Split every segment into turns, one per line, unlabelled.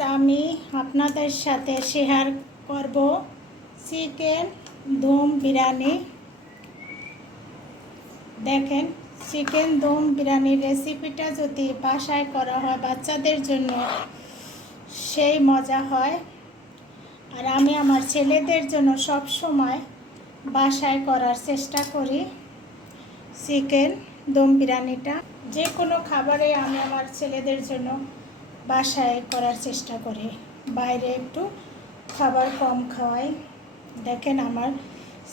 আমি আপনাদের সাথে শেয়ার করব চিকেন দম বিরিয়ানি। দেখেন চিকেন দম বিরিয়ানির রেসিপিটা যদি বাসায় করা হয় বাচ্চাদের জন্য, সেই মজা হয়। আর আমি আমার ছেলেদের জন্য সব সময় বাসায় করার চেষ্টা করি চিকেন দম বিরিয়ানিটা। যে কোনো খাবারে আমি আমার ছেলেদের জন্য বাসায় করার চেষ্টা করি। বাইরে একটু খাবার কম খাওয়াই। দেখেন আমার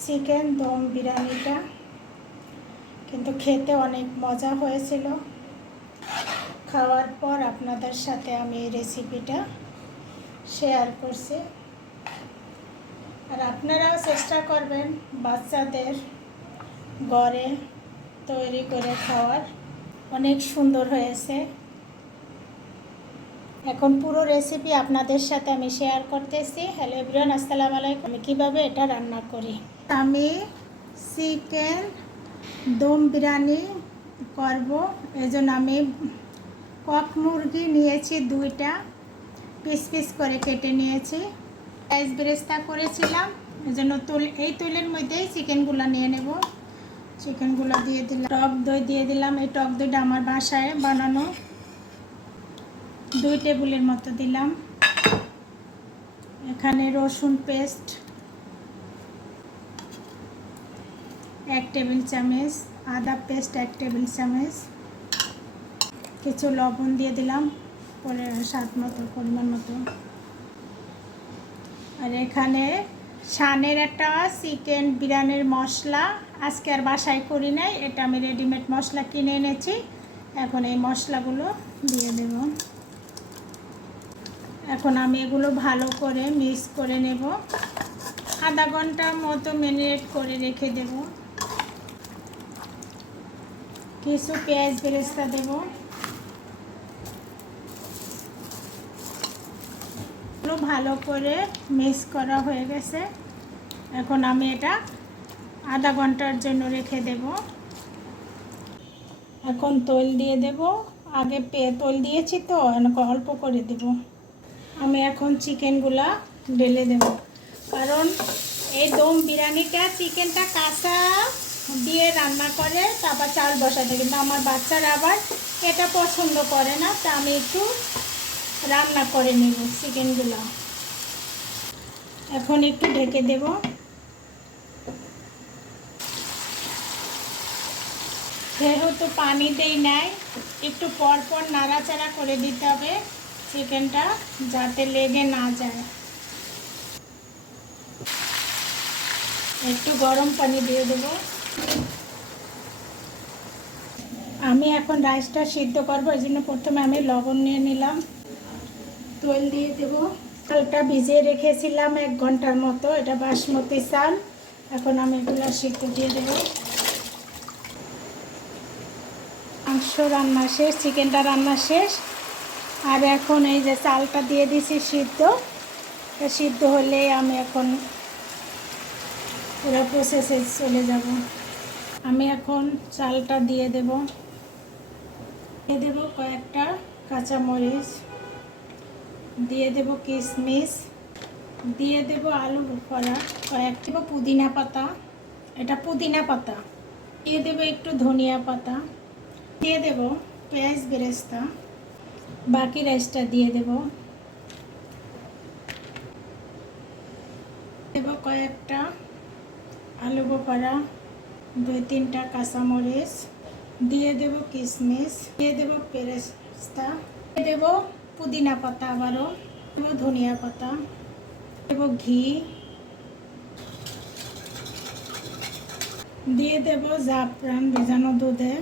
চিকেন দম বিরিয়ানিটা কিন্তু খেতে অনেক মজা হয়েছিল। খাওয়ার পর আপনাদের সাথে আমি এই রেসিপিটা শেয়ার করছি। আর আপনারাও চেষ্টা করবেন বাচ্চাদের ঘরে তৈরি করে খাওয়ার। অনেক সুন্দর হয়েছে। এখন পুরো রেসিপি আপনাদের সাথে আমি শেয়ার করতেছি। হ্যালো এভরিওয়ান আসসালামু আলাইকুম। আমি কীভাবে এটা রান্না করি? আমি চিকেন, দম বিরিয়ানি করব। এই জন্য আমি কক মুরগি নিয়েছি দুইটা। পিস পিস করে কেটে নিয়েছি। রাইস বেরেস্তা করেছিলাম। এই জন্য তুল এই তুলের মধ্যেই চিকেনগুলো নিয়ে নেব। চিকেনগুলো দিয়ে দিলাম। টক দই দিয়ে দিলাম। এই টক দইটা আমার বাসায় বানানো। দুই টেবিলের মতো দিলাম। এখানে রসুন পেস্ট, এক টেবিল চামচ, আদা পেস্ট এক টেবিল চামচ, কিছু লবণ দিয়ে দিলাম পরে স্বাদ মতো, পরিমাণ মতো। আর এখানে শানের একটা চিকেন বিরিয়ানির মশলা আজকে আর বাসায় করি নাই, এটা আমি রেডিমেড মশলা কিনে এনেছি। এখন এই মশলাগুলো দিয়ে দেব। এখন আমি এগুলো ভালো করে মিক্স করে নেব। আধা ঘণ্টার মতো ম্যারিনেট করে রেখে দেব। কিছু পেঁয়াজ বেরেস্তা দেব। ভালো করে মিক্স করা হয়ে গেছে। এখন আমি এটা আধা ঘণ্টার জন্য রেখে দেব। এখন তৈল দিয়ে দেব। আগে পে তৈল দিয়েছি তো অল্প করে দেব। আমি এখন চিকেনগুলা ঢেলে দেব। কারণ এই দম বিরিয়ানিটা চিকেনটা কাঁচা দিয়ে রান্না করে, তারপর চাল বসাতে। কিন্তু আমার বাচ্চারা আবার এটা পছন্দ করে না, তা আমি একটু রান্না করে নেব চিকেনগুলো। এখন একটু ঢেকে দেব। যেহেতু পানি দেই নাই, একটু পর পর নাড়াচাড়া করে দিতে হবে। চিকেনটা যাতে লেগে না যায়। একটু গরম পানি দিয়ে দেব। আমি এখন রাইসটা সিদ্ধ করব, এই জন্য প্রথমে আমি লবণ নিয়ে নিলাম। তৈল দিয়ে দেব। চালটা ভিজিয়ে রেখেছিলাম এক ঘণ্টার মতো, এটা বাসমতি চাল। এখন আমি এগুলো সিদ্ধ দিয়ে দেব। মাংস রান্না শেষ, চিকেনটা রান্না শেষ। আর এখন এই যে চালটা দিয়ে দিছি সিদ্ধ। সিদ্ধ হলে আমি এখন পুরো প্রসেসে চলে যাব। আমি এখন চালটা দিয়ে দেব। দিয়ে দেব কয়েকটা কাঁচামরিচ। দিয়ে দেব কিশমিশ দিয়ে দেব আলু করা কয়েক দেব পুদিনা পাতা। এটা পুদিনা পাতা। দিয়ে দেব একটু ধনিয়া পাতা। দিয়ে দেব পেঁয়াজ বেরেস্তা। বাকি রাইসটা দিয়ে দেব। দেব কয়েকটা আলু বোপারা, দুই তিনটা কাঁচামরিচ, দিয়ে দেব কিশমিশ দিয়ে দেব পেরেস্তা, দিয়ে দেব পুদিনা পাতা আবারও, দেব ধনিয়া পাতা, দেব ঘি, দিয়ে দেব জাফরান ভেজানো দুধে।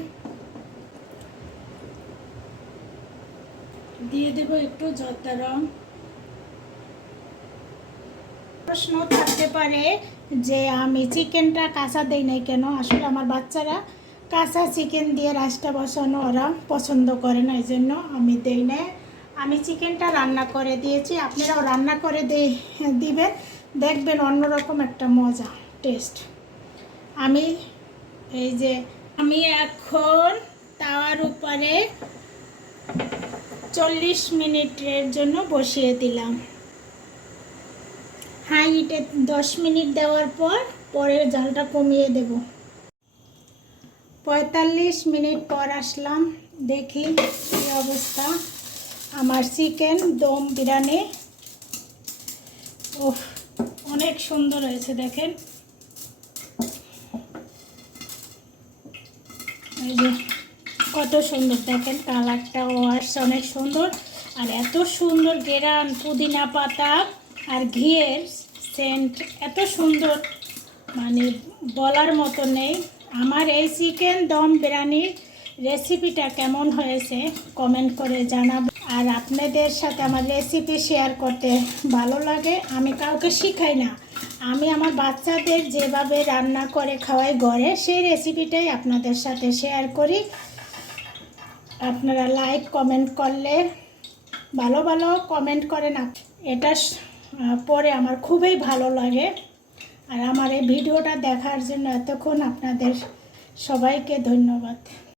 দিয়ে দেব একটু জর্দা রং। প্রশ্ন থাকতে পারে যে আমি চিকেনটা কাঁচা দেই নাই কেন? আসলে আমার বাচ্চারা কাঁচা চিকেন দিয়ে রাইসটা বসানো ওরা পছন্দ করে না এই জন্য আমি দেই না আমি চিকেনটা রান্না করে দিয়েছি, আপনারাও রান্না করে দিবেন। দেখবেন অন্যরকম একটা মজা, টেস্ট। আমি এই যে, আমি এখন তাওয়ার উপরে চল্লিশ মিনিটের জন্য বসিয়ে দিলাম। হাই হিটে দশ মিনিট দেওয়ার পর পরে জালটা কমিয়ে দেব। পঁয়তাল্লিশ মিনিট পর আসলাম। দেখি কী অবস্থা। আমার চিকেন দম বিরিয়ানি। ওহ অনেক সুন্দর হয়েছে দেখেন। এই যে কত সুন্দর। দেখেন কালারটাও আসছে অনেক সুন্দর। আর এত সুন্দর গেরান, পুদিনা পাতা আর ঘিয়ের সেন্ট এত সুন্দর। মানে বলার মতো নেই। আমার এই চিকেন দম বিরিয়ানির রেসিপিটা কেমন হয়েছে কমেন্ট করে জানাবেন আর আপনাদের সাথে আমার রেসিপি শেয়ার করতে ভালো লাগে, আমি কাউকে শিখাই না। আমি আমার বাচ্চাদের যেভাবে রান্না করে খাওয়াই ঘরে, সেই রেসিপিটাই আপনাদের সাথে শেয়ার করি। আপনারা লাইক কমেন্ট করলে, ভালো ভালো কমেন্ট করেন এটা পরে আমার খুবই ভালো লাগে। আর আমার এই ভিডিওটা দেখার জন্য এতক্ষণ আপনাদের সবাইকে ধন্যবাদ।